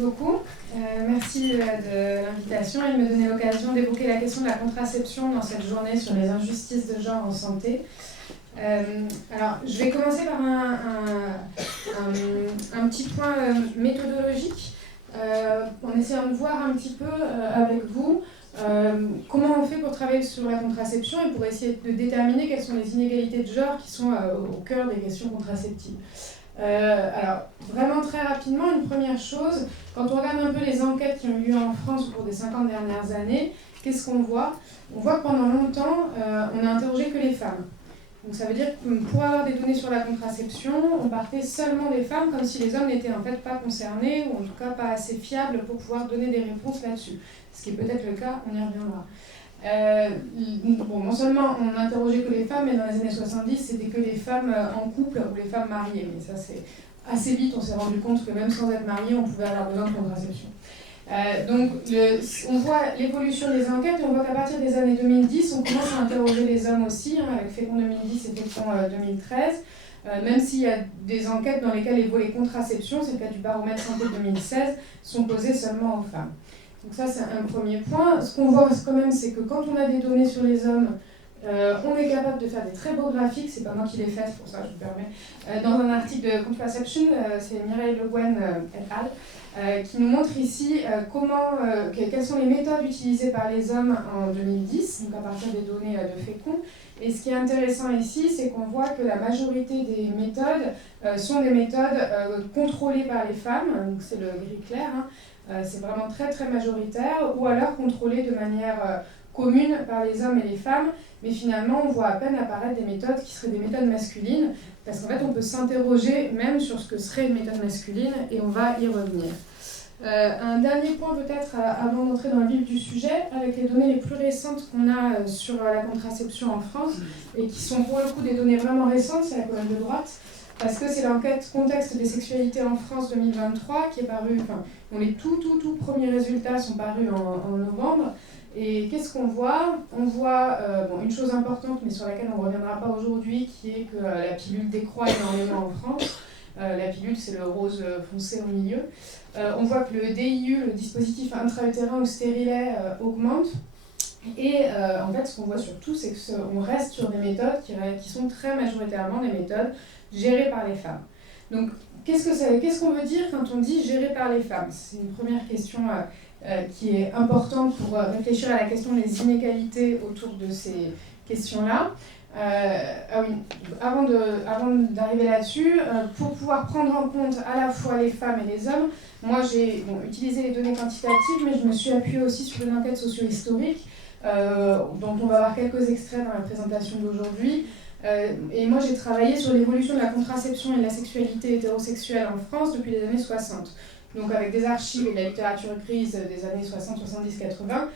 beaucoup. Merci de l'invitation et de me donner l'occasion d'évoquer la question de la contraception dans cette journée sur les injustices de genre en santé. Alors, je vais commencer par un petit point méthodologique, en essayant de voir un petit peu avec vous comment on fait pour travailler sur la contraception et pour essayer de déterminer quelles sont les inégalités de genre qui sont au cœur des questions contraceptives. Alors, vraiment très rapidement, une première chose, quand on regarde un peu les enquêtes qui ont eu lieu en France au cours des 50 dernières années, qu'est-ce qu'on voit? On voit que pendant longtemps, on n'a interrogé que les femmes. Donc ça veut dire que pour avoir des données sur la contraception, on partait seulement des femmes, comme si les hommes n'étaient en fait pas concernés, ou en tout cas pas assez fiables pour pouvoir donner des réponses là-dessus. Ce qui est peut-être le cas, on y reviendra. Non seulement on n'interrogeait que les femmes, mais dans les années 70, c'était que les femmes en couple ou les femmes mariées. Mais ça, c'est assez vite, on s'est rendu compte que même sans être marié, on pouvait avoir besoin de contraception. On voit l'évolution des enquêtes et on voit qu'à partir des années 2010, on commence à interroger les hommes aussi, avec Fécond 2010 et Fécond 2013. Même s'il y a des enquêtes dans lesquelles les volets contraception, c'est le cas du baromètre santé 2016, sont posés seulement aux femmes. Donc ça, c'est un premier point. Ce qu'on voit quand même, c'est que quand on a des données sur les hommes, on est capable de faire des très beaux graphiques, c'est pas moi qui les fais, c'est pour ça que je me permets. Dans un article de Contraception, c'est Mireille Le Guen et al., qui nous montre ici quelles sont les méthodes utilisées par les hommes en 2010, donc à partir des données de Fécond. Et ce qui est intéressant ici, c'est qu'on voit que la majorité des méthodes sont des méthodes contrôlées par les femmes, donc c'est le gris clair, c'est vraiment très très majoritaire, ou alors contrôlées de manière commune par les hommes et les femmes, mais finalement on voit à peine apparaître des méthodes qui seraient des méthodes masculines, parce qu'en fait on peut s'interroger même sur ce que serait une méthode masculine, et on va y revenir. Un dernier point peut-être avant d'entrer dans le vif du sujet, avec les données les plus récentes qu'on a sur la contraception en France, et qui sont pour le coup des données vraiment récentes, c'est la colonne de droite, parce que c'est l'enquête Contexte des sexualités en France 2023 qui est parue, les tout premiers résultats sont parus en novembre. Et qu'est-ce qu'on voit? On voit une chose importante, mais sur laquelle on ne reviendra pas aujourd'hui, qui est que la pilule décroît énormément en France. La pilule, c'est le rose foncé au milieu. On voit que le DIU, le dispositif intra-utérin ou stérilet, augmente. Et en fait, ce qu'on voit surtout, c'est qu'on reste sur des méthodes qui sont très majoritairement des méthodes gérées par les femmes. Donc, qu'est-ce qu'on veut dire quand on dit gérées par les femmes? C'est une première question qui est importante pour réfléchir à la question des inégalités autour de ces questions-là. Avant d'arriver là-dessus, pour pouvoir prendre en compte à la fois les femmes et les hommes, moi j'ai utilisé les données quantitatives, mais je me suis appuyée aussi sur une enquête socio-historique, dont on va avoir quelques extraits dans la présentation d'aujourd'hui. Et moi j'ai travaillé sur l'évolution de la contraception et de la sexualité hétérosexuelle en France depuis les années 60. Donc avec des archives et de la littérature grise des années 60, 70, 80,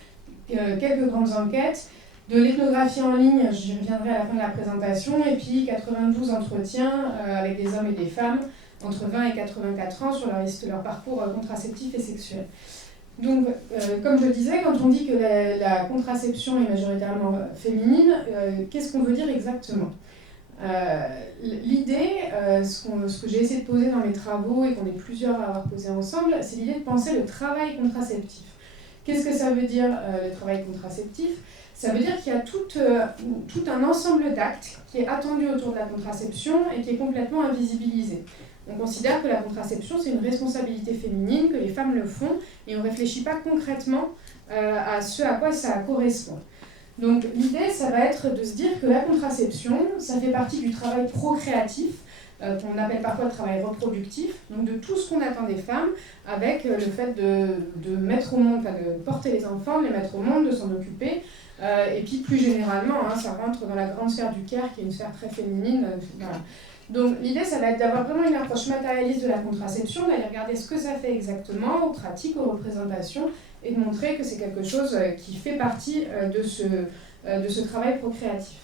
quelques grandes enquêtes, de l'ethnographie en ligne, j'y reviendrai à la fin de la présentation, et puis 92 entretiens avec des hommes et des femmes entre 20 et 84 ans sur leur parcours contraceptif et sexuel. Donc, comme je le disais, quand on dit que la contraception est majoritairement féminine, qu'est-ce qu'on veut dire exactement? L'idée, ce que j'ai essayé de poser dans mes travaux et qu'on est plusieurs à avoir posé ensemble, c'est l'idée de penser le travail contraceptif. Qu'est-ce que ça veut dire le travail contraceptif? Ça veut dire qu'il y a tout un ensemble d'actes qui est attendu autour de la contraception et qui est complètement invisibilisé. On considère que la contraception, c'est une responsabilité féminine, que les femmes le font, et on ne réfléchit pas concrètement à ce à quoi ça correspond. Donc l'idée, ça va être de se dire que la contraception, ça fait partie du travail procréatif, qu'on appelle parfois le travail reproductif, donc de tout ce qu'on attend des femmes, avec le fait de mettre au monde, de porter les enfants, de les mettre au monde, de s'en occuper, et puis plus généralement, ça rentre dans la grande sphère du care, qui est une sphère très féminine. Voilà. Donc l'idée, ça va être d'avoir vraiment une approche matérialiste de la contraception, d'aller regarder ce que ça fait exactement, aux pratiques, aux représentations, et de montrer que c'est quelque chose qui fait partie de ce travail procréatif.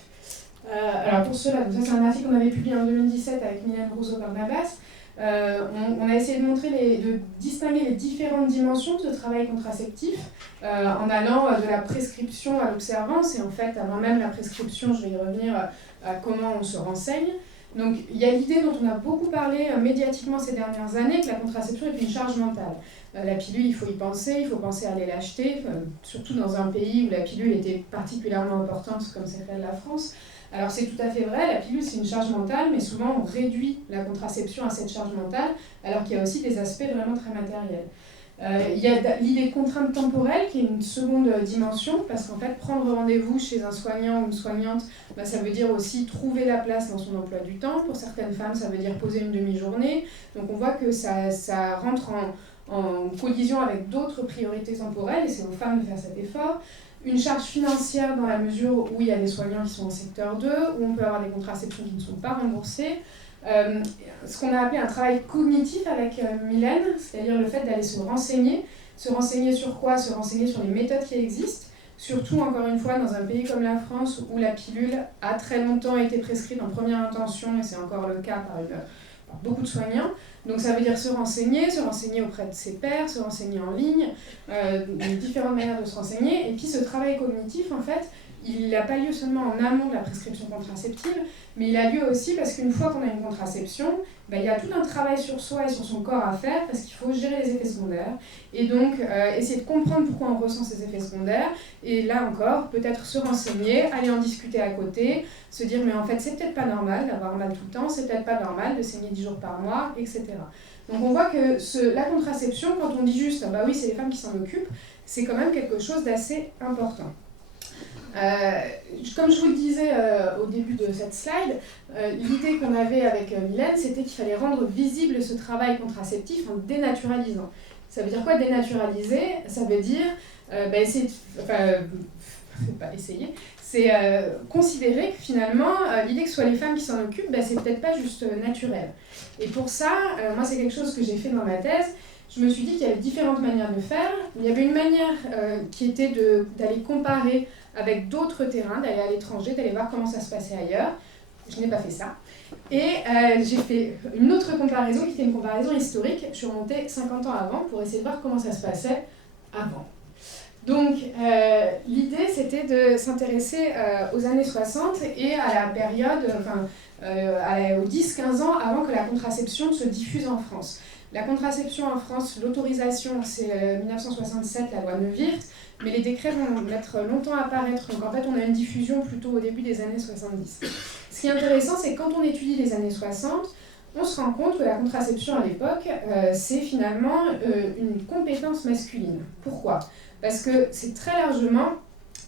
Alors pour cela, donc ça c'est un article qu'on avait publié en 2017 avec Mylène Rousseau-Barnabas. On a essayé de de distinguer les différentes dimensions de ce travail contraceptif en allant de la prescription à l'observance, et en fait avant même la prescription, je vais y revenir à comment on se renseigne. Donc il y a l'idée dont on a beaucoup parlé médiatiquement ces dernières années, que la contraception est une charge mentale. La pilule, il faut y penser, il faut penser à aller l'acheter, surtout dans un pays où la pilule était particulièrement importante, comme c'est le cas de la France. Alors c'est tout à fait vrai, la pilule c'est une charge mentale, mais souvent on réduit la contraception à cette charge mentale, alors qu'il y a aussi des aspects vraiment très matériels. Il y a l'idée de contrainte temporelle qui est une seconde dimension, parce qu'en fait, prendre rendez-vous chez un soignant ou une soignante, ça veut dire aussi trouver la place dans son emploi du temps. Pour certaines femmes, ça veut dire poser une demi-journée. Donc on voit que ça rentre en collision avec d'autres priorités temporelles, et c'est aux femmes de faire cet effort. Une charge financière dans la mesure où il y a des soignants qui sont en secteur 2, où on peut avoir des contraceptions qui ne sont pas remboursées. Ce qu'on a appelé un travail cognitif avec Mylène, c'est-à-dire le fait d'aller se renseigner sur quoi? Se renseigner sur les méthodes qui existent, surtout encore une fois dans un pays comme la France où la pilule a très longtemps été prescrite en première intention, et c'est encore le cas par beaucoup de soignants. Donc ça veut dire se renseigner auprès de ses pairs, se renseigner en ligne, différentes manières de se renseigner. Et puis ce travail cognitif, en fait, il n'a pas lieu seulement en amont de la prescription contraceptive, mais il a lieu aussi parce qu'une fois qu'on a une contraception, il y a tout un travail sur soi et sur son corps à faire, parce qu'il faut gérer les effets secondaires, et donc essayer de comprendre pourquoi on ressent ces effets secondaires, et là encore, peut-être se renseigner, aller en discuter à côté, se dire mais en fait c'est peut-être pas normal d'avoir mal tout le temps, c'est peut-être pas normal de saigner 10 jours par mois, etc. Donc on voit que la contraception, quand on dit juste bah oui c'est les femmes qui s'en occupent, c'est quand même quelque chose d'assez important. Comme je vous le disais au début de cette slide, l'idée qu'on avait avec Mylène, c'était qu'il fallait rendre visible ce travail contraceptif en dénaturalisant. Ça veut dire quoi dénaturaliser? Ça veut dire essayer c'est considérer que finalement l'idée que ce soit les femmes qui s'en occupent, c'est peut-être pas juste naturel. Et pour ça, moi c'est quelque chose que j'ai fait dans ma thèse. Je me suis dit qu'il y avait différentes manières de faire. Il y avait une manière qui était d'aller comparer avec d'autres terrains, d'aller à l'étranger, d'aller voir comment ça se passait ailleurs. Je n'ai pas fait ça. Et j'ai fait une autre comparaison qui était une comparaison historique. Je suis remontée 50 ans avant pour essayer de voir comment ça se passait avant. Donc l'idée c'était de s'intéresser aux années 60 et à la période, aux 10-15 ans avant que la contraception se diffuse en France. La contraception en France, l'autorisation, c'est 1967, la loi Neuwirth, mais les décrets vont mettre longtemps à apparaître, donc en fait on a une diffusion plutôt au début des années 70. Ce qui est intéressant, c'est que quand on étudie les années 60, on se rend compte que la contraception à l'époque, c'est finalement une compétence masculine. Pourquoi? Parce que c'est très largement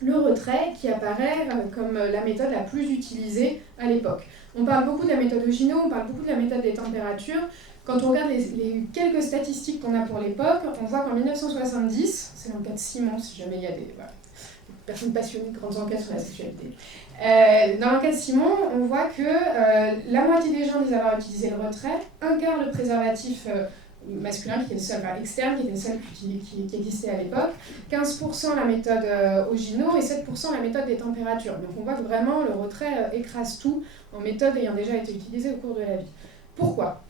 le retrait qui apparaît comme la méthode la plus utilisée à l'époque. On parle beaucoup de la méthode Ogino, on parle beaucoup de la méthode des températures. Quand on regarde les quelques statistiques qu'on a pour l'époque, on voit qu'en 1970, c'est dans le cas de Simon, si jamais il y a des personnes passionnées de grandes enquêtes sur la sexualité, dans le cas de Simon, on voit que la moitié des gens disaient avoir utilisé le retrait, un quart le préservatif masculin, qui était le seul, externe, qui était le seul qui existait à l'époque, 15% la méthode Ogino et 7% la méthode des températures. Donc on voit que vraiment le retrait écrase tout en méthode ayant déjà été utilisée au cours de la vie. Pourquoi ?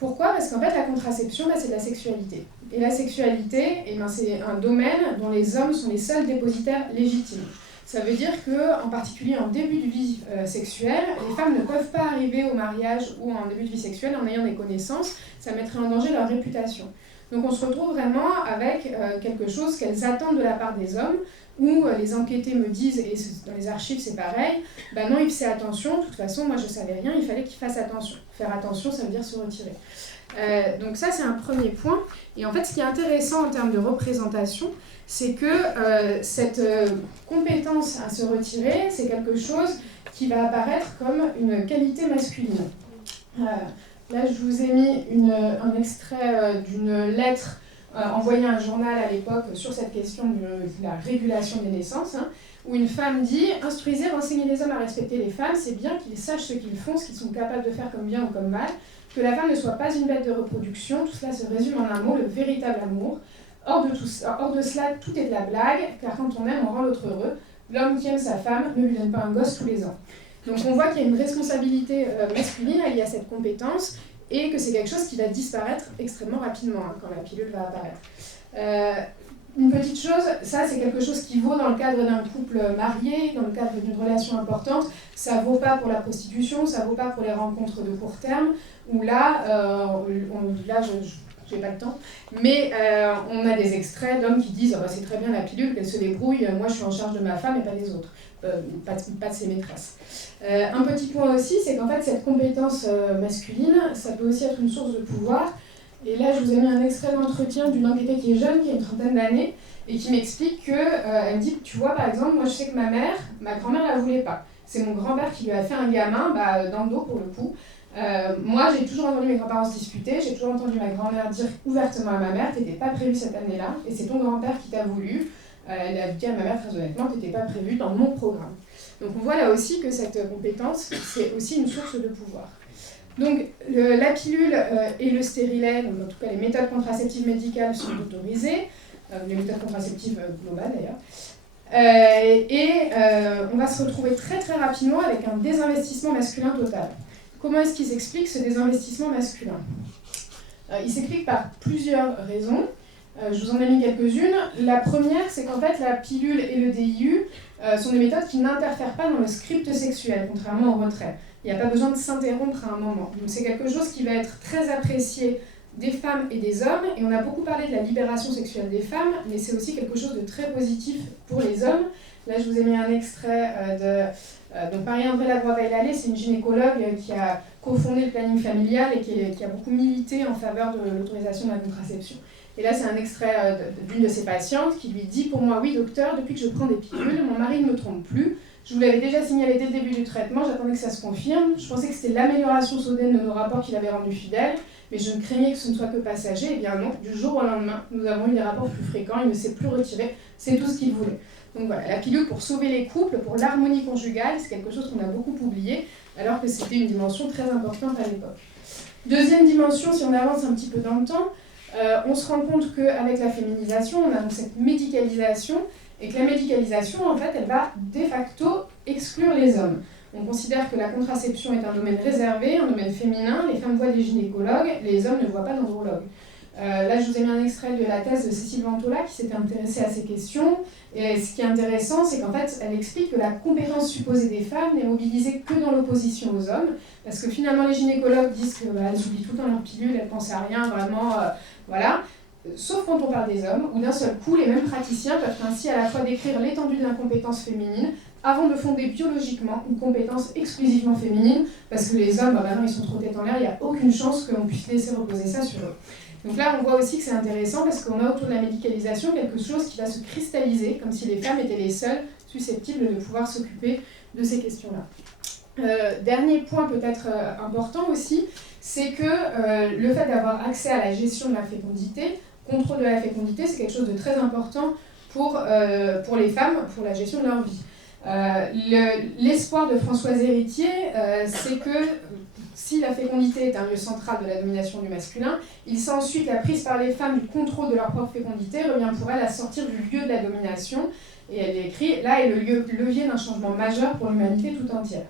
Parce qu'en fait la contraception, c'est de la sexualité. Et la sexualité, c'est un domaine dont les hommes sont les seuls dépositaires légitimes. Ça veut dire qu'en particulier en début de vie sexuelle, les femmes ne peuvent pas arriver au mariage ou en début de vie sexuelle en ayant des connaissances, ça mettrait en danger leur réputation. Donc on se retrouve vraiment avec quelque chose qu'elles attendent de la part des hommes, où les enquêtés me disent, et dans les archives c'est pareil, non il faisait attention, de toute façon moi je savais rien, il fallait qu'il fasse attention. Faire attention ça veut dire se retirer. Donc ça c'est un premier point, et en fait ce qui est intéressant en termes de représentation, c'est que cette compétence à se retirer, c'est quelque chose qui va apparaître comme une qualité masculine. Là, je vous ai mis un extrait d'une lettre envoyée à un journal à l'époque sur cette question de la régulation des naissances, où une femme dit « Instruisez, renseignez les hommes à respecter les femmes, c'est bien qu'ils sachent ce qu'ils font, ce qu'ils sont capables de faire comme bien ou comme mal, que la femme ne soit pas une bête de reproduction, tout cela se résume en un mot, le véritable amour. Hors de cela, tout est de la blague, car quand on aime, on rend l'autre heureux. L'homme qui aime sa femme ne lui donne pas un gosse tous les ans. » Donc on voit qu'il y a une responsabilité masculine liée à cette compétence et que c'est quelque chose qui va disparaître extrêmement rapidement quand la pilule va apparaître. Une petite chose, ça c'est quelque chose qui vaut dans le cadre d'un couple marié, dans le cadre d'une relation importante. Ça ne vaut pas pour la prostitution, ça ne vaut pas pour les rencontres de court terme, où là, j'ai pas le temps, mais on a des extraits d'hommes qui disent oh, bah, c'est très bien la pilule, qu'elle se débrouille, moi je suis en charge de ma femme et pas des autres, pas de ses maîtresses. Un petit point aussi, c'est qu'en fait cette compétence masculine, ça peut aussi être une source de pouvoir. Et là, je vous ai mis un extrait d'entretien d'une enquêtée qui est jeune, qui a une trentaine d'années, et qui m'explique que, elle me dit, tu vois, par exemple, moi je sais que ma grand-mère la voulait pas. C'est mon grand-père qui lui a fait un gamin, dans le dos pour le coup. Moi, j'ai toujours entendu mes grands-parents se disputer, j'ai toujours entendu ma grand-mère dire ouvertement à ma mère, t'étais pas prévue cette année-là, et c'est ton grand-père qui t'a voulu. Elle a dit à ma mère très honnêtement, t'étais pas prévue dans mon programme. Donc on voit là aussi que cette compétence, c'est aussi une source de pouvoir. Donc la pilule et le stérilet, donc en tout cas les méthodes contraceptives médicales sont autorisées, les méthodes contraceptives globales d'ailleurs, on va se retrouver très très rapidement avec un désinvestissement masculin total. Comment est-ce qu'il s'explique ce désinvestissement masculin ? Il s'explique par plusieurs raisons. Je vous en ai mis quelques-unes. La première, c'est qu'en fait la pilule et le DIU sont des méthodes qui n'interfèrent pas dans le script sexuel, contrairement au retrait. Il n'y a pas besoin de s'interrompre à un moment. Donc c'est quelque chose qui va être très apprécié des femmes et des hommes. Et on a beaucoup parlé de la libération sexuelle des femmes, mais c'est aussi quelque chose de très positif pour les hommes. Là, je vous ai mis un extrait donc Marie-André Lavoie-Veillalé, c'est une gynécologue qui a cofondé le planning familial et qui a beaucoup milité en faveur de l'autorisation de la contraception. Et là, c'est un extrait d'une de ses patientes qui lui dit « Pour moi, oui, docteur, depuis que je prends des pilules, mon mari ne me trompe plus. Je vous l'avais déjà signalé dès le début du traitement, j'attendais que ça se confirme. Je pensais que c'était l'amélioration soudaine de nos rapports qui l'avait rendu fidèle, mais je ne craignais que ce ne soit que passager. Eh bien non, du jour au lendemain, nous avons eu des rapports plus fréquents, il ne s'est plus retiré, c'est tout ce qu'il voulait. » Donc voilà, la pilule pour sauver les couples, pour l'harmonie conjugale, c'est quelque chose qu'on a beaucoup oublié, alors que c'était une dimension très importante à l'époque. Deuxième dimension, si on avance un petit peu dans le temps, on se rend compte qu'avec la féminisation, on a donc cette médicalisation, et que la médicalisation, en fait, elle va de facto exclure les hommes. On considère que la contraception est un domaine réservé, un domaine féminin, les femmes voient des gynécologues, les hommes ne voient pas d'andrologues. Là, je vous ai mis un extrait de la thèse de Cécile Ventola qui s'était intéressée à ces questions. Et ce qui est intéressant, c'est qu'en fait, elle explique que la compétence supposée des femmes n'est mobilisée que dans l'opposition aux hommes, parce que finalement, les gynécologues disent qu'elles oublient tout le temps leur pilule, elles ne pensent à rien, vraiment, voilà. Sauf quand on parle des hommes, où d'un seul coup, les mêmes praticiens peuvent ainsi à la fois décrire l'étendue de l'incompétence féminine, avant de fonder biologiquement une compétence exclusivement féminine, parce que les hommes, maintenant, ils sont trop tête en l'air, il n'y a aucune chance qu'on puisse laisser reposer ça sur eux. Donc là, on voit aussi que c'est intéressant parce qu'on a autour de la médicalisation quelque chose qui va se cristalliser, comme si les femmes étaient les seules susceptibles de pouvoir s'occuper de ces questions-là. Dernier point peut-être important aussi, c'est que le fait d'avoir accès à la gestion de la fécondité, contrôle de la fécondité, c'est quelque chose de très important pour les femmes, pour la gestion de leur vie. L'espoir de Françoise Héritier, c'est que si la fécondité est un lieu central de la domination du masculin, il sent ensuite la prise par les femmes du contrôle de leur propre fécondité revient pour elle à sortir du lieu de la domination. Et elle écrit, là est le levier d'un changement majeur pour l'humanité tout entière.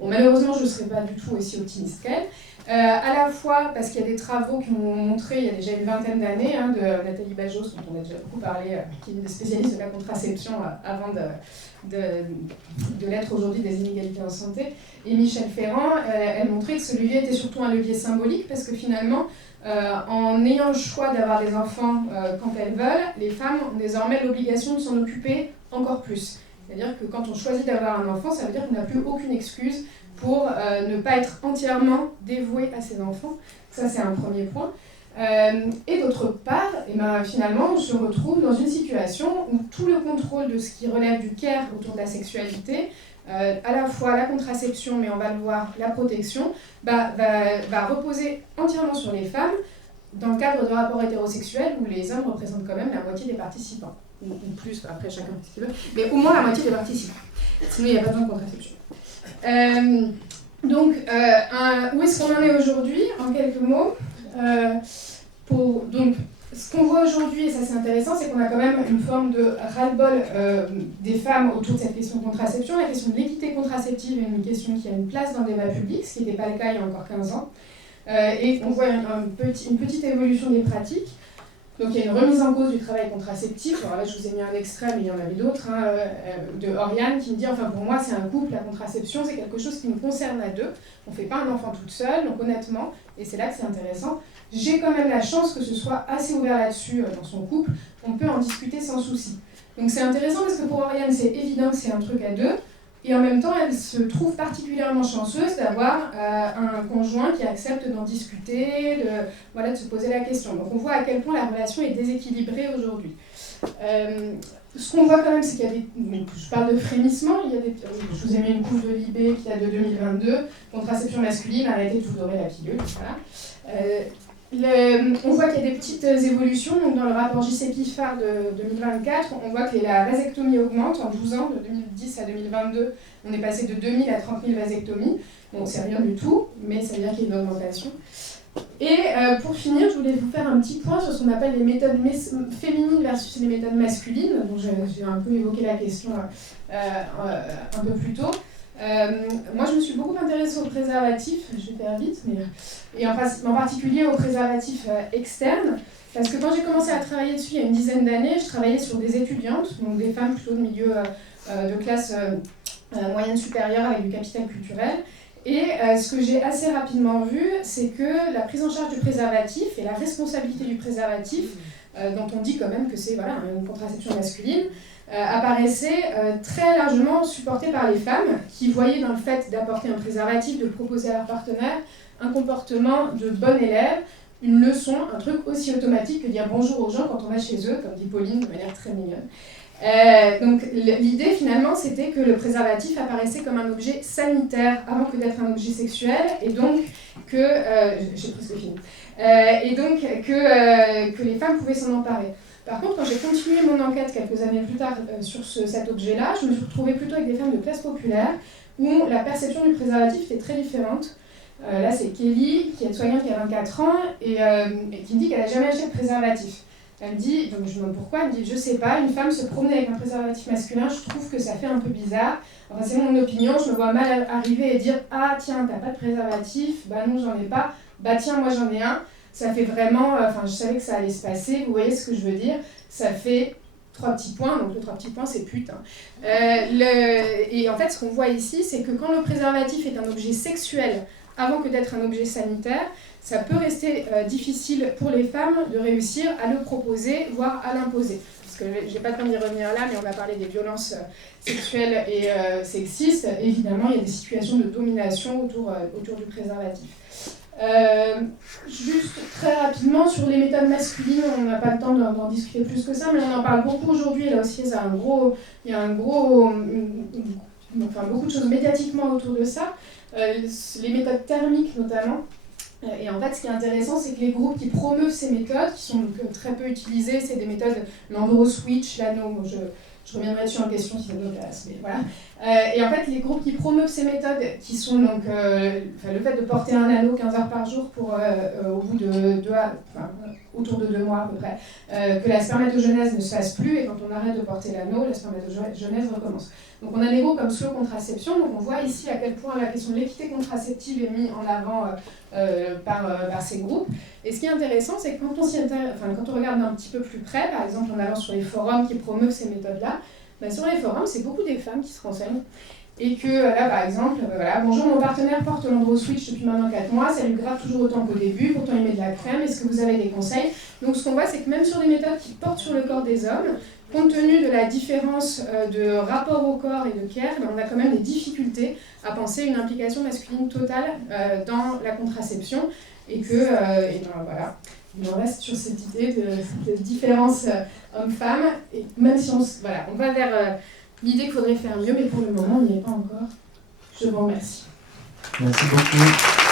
Bon, malheureusement, je ne serai pas du tout aussi optimiste qu'elle. À la fois parce qu'il y a des travaux qui ont montré, il y a déjà une vingtaine d'années, de Nathalie Bajos, dont on a déjà beaucoup parlé, qui est une des spécialistes de la contraception avant de l'être aujourd'hui des inégalités en santé, et Michel Ferrand, elle montrait que ce levier était surtout un levier symbolique, parce que finalement, en ayant le choix d'avoir des enfants quand elles veulent, les femmes ont désormais l'obligation de s'en occuper encore plus. C'est-à-dire que quand on choisit d'avoir un enfant, ça veut dire qu'on n'a plus aucune excuse pour ne pas être entièrement dévoué à ses enfants. Ça, c'est un premier point. Et d'autre part, finalement, on se retrouve dans une situation où tout le contrôle de ce qui relève du care autour de la sexualité, à la fois la contraception, mais on va le voir, la protection, va reposer entièrement sur les femmes dans le cadre de rapports hétérosexuels où les hommes représentent quand même la moitié des participants. Ou plus, après chacun fait ce qu'il veut, mais au moins la moitié des participants. Sinon, il n'y a pas besoin de contraception. Donc, où est-ce qu'on en est aujourd'hui, en quelques mots donc, ce qu'on voit aujourd'hui, et ça c'est intéressant, c'est qu'on a quand même une forme de ras-le-bol des femmes autour de cette question de contraception. La question de l'équité contraceptive est une question qui a une place dans le débat public, ce qui n'était pas le cas il y a encore 15 ans. Et on voit une petite évolution des pratiques. Donc il y a une remise en cause du travail contraceptif. Alors là, je vous ai mis un extrait, mais il y en avait d'autres, de Oriane qui me dit, enfin pour moi c'est un couple, la contraception c'est quelque chose qui nous concerne à deux. On ne fait pas un enfant toute seule, donc honnêtement, et c'est là que c'est intéressant, j'ai quand même la chance que ce soit assez ouvert là-dessus dans son couple, on peut en discuter sans souci. Donc c'est intéressant parce que pour Oriane c'est évident que c'est un truc à deux, et en même temps elle se trouve particulièrement chanceuse d'avoir un conjoint qui accepte d'en discuter, de se poser la question. Donc on voit à quel point la relation est déséquilibrée aujourd'hui. Ce qu'on voit quand même, c'est qu'il y a des... Je parle de frémissement, je vous ai mis une couche de Libé qui date de 2022, contraception masculine, arrêtez de vous dorer la pilule, voilà. On voit qu'il y a des petites évolutions, donc dans le rapport JCPI-phare de 2024, on voit que la vasectomie augmente en 12 ans, de 2010 à 2022, on est passé de 2000 à 30 000 vasectomies. Bon, c'est rien du tout, mais ça veut dire qu'il y a une augmentation. Et pour finir, je voulais vous faire un petit point sur ce qu'on appelle les méthodes féminines versus les méthodes masculines. Donc j'ai un peu évoqué la question un peu plus tôt. Moi, je me suis beaucoup intéressée aux préservatifs, je vais faire vite, et en particulier aux préservatifs externes, parce que quand j'ai commencé à travailler dessus il y a une dizaine d'années, je travaillais sur des étudiantes, donc des femmes plutôt de milieu de classe moyenne supérieure avec du capital culturel. Et ce que j'ai assez rapidement vu, c'est que la prise en charge du préservatif et la responsabilité du préservatif, dont on dit quand même que c'est une contraception masculine, apparaissait très largement supportée par les femmes qui voyaient dans le fait d'apporter un préservatif, de le proposer à leur partenaire, un comportement de bon élève, une leçon, un truc aussi automatique que dire bonjour aux gens quand on va chez eux, comme dit Pauline de manière très mignonne. Donc l'idée finalement c'était que le préservatif apparaissait comme un objet sanitaire avant que d'être un objet sexuel, et donc que j'ai presque fini, et donc que les femmes pouvaient s'en emparer. Par contre, quand j'ai continué mon enquête quelques années plus tard sur cet objet-là, je me suis retrouvée plutôt avec des femmes de classe populaire où la perception du préservatif était très différente. Là, c'est Kelly, qui est soignante, qui a 24 ans, et qui me dit qu'elle n'a jamais acheté de préservatif. Elle me dit, donc je me demande pourquoi, elle me dit, je sais pas, une femme se promener avec un préservatif masculin, je trouve que ça fait un peu bizarre. Enfin, c'est mon opinion, je me vois mal arriver et dire, ah tiens, t'as pas de préservatif, bah non, j'en ai pas, bah tiens, moi j'en ai un. Ça fait vraiment, je savais que ça allait se passer, vous voyez ce que je veux dire, ça fait 3 petits points, donc le 3 petits points c'est putain. Et en fait, ce qu'on voit ici, c'est que quand le préservatif est un objet sexuel, avant que d'être un objet sanitaire, ça peut rester difficile pour les femmes de réussir à le proposer, voire à l'imposer. Parce que je n'ai pas le temps d'y revenir là, mais on va parler des violences sexuelles et sexistes. Évidemment, il y a des situations de domination autour du préservatif. Juste très rapidement, sur les méthodes masculines, on n'a pas le temps d'en discuter plus que ça, mais on en parle beaucoup aujourd'hui. Là aussi, il y a beaucoup de choses médiatiquement autour de ça. Les méthodes thermiques notamment. Et en fait, ce qui est intéressant, c'est que les groupes qui promeuvent ces méthodes, qui sont donc très peu utilisées, c'est des méthodes, l'Androswitch, l'Ano, je reviendrai dessus en question si ça vous intéresse, mais voilà. Et en fait, les groupes qui promeuvent ces méthodes, qui sont donc le fait de porter un anneau 15 heures par jour pour, au bout de autour de 2 mois à peu près, que la spermatogenèse ne se fasse plus, et quand on arrête de porter l'anneau, la spermatogenèse recommence. Donc on a des groupes comme Slow Contraception, donc on voit ici à quel point la question de l'équité contraceptive est mise en avant par ces groupes. Et ce qui est intéressant, c'est que quand on regarde un petit peu plus près, par exemple en allant sur les forums qui promeuvent ces méthodes-là, sur les forums, c'est beaucoup des femmes qui se renseignent. Et que là, par exemple, bonjour, mon partenaire porte l'Androswitch depuis maintenant 4 mois, ça lui grave toujours autant qu'au début, pourtant il met de la crème, est-ce que vous avez des conseils? Donc ce qu'on voit, c'est que même sur des méthodes qui portent sur le corps des hommes, compte tenu de la différence de rapport au corps et de care, on a quand même des difficultés à penser une implication masculine totale dans la contraception, et que, voilà, il en reste sur cette idée de différence homme-femme, et même si on va vers l'idée qu'il faudrait faire mieux, mais pour le moment, on n'y est pas encore. Je vous remercie. Merci beaucoup.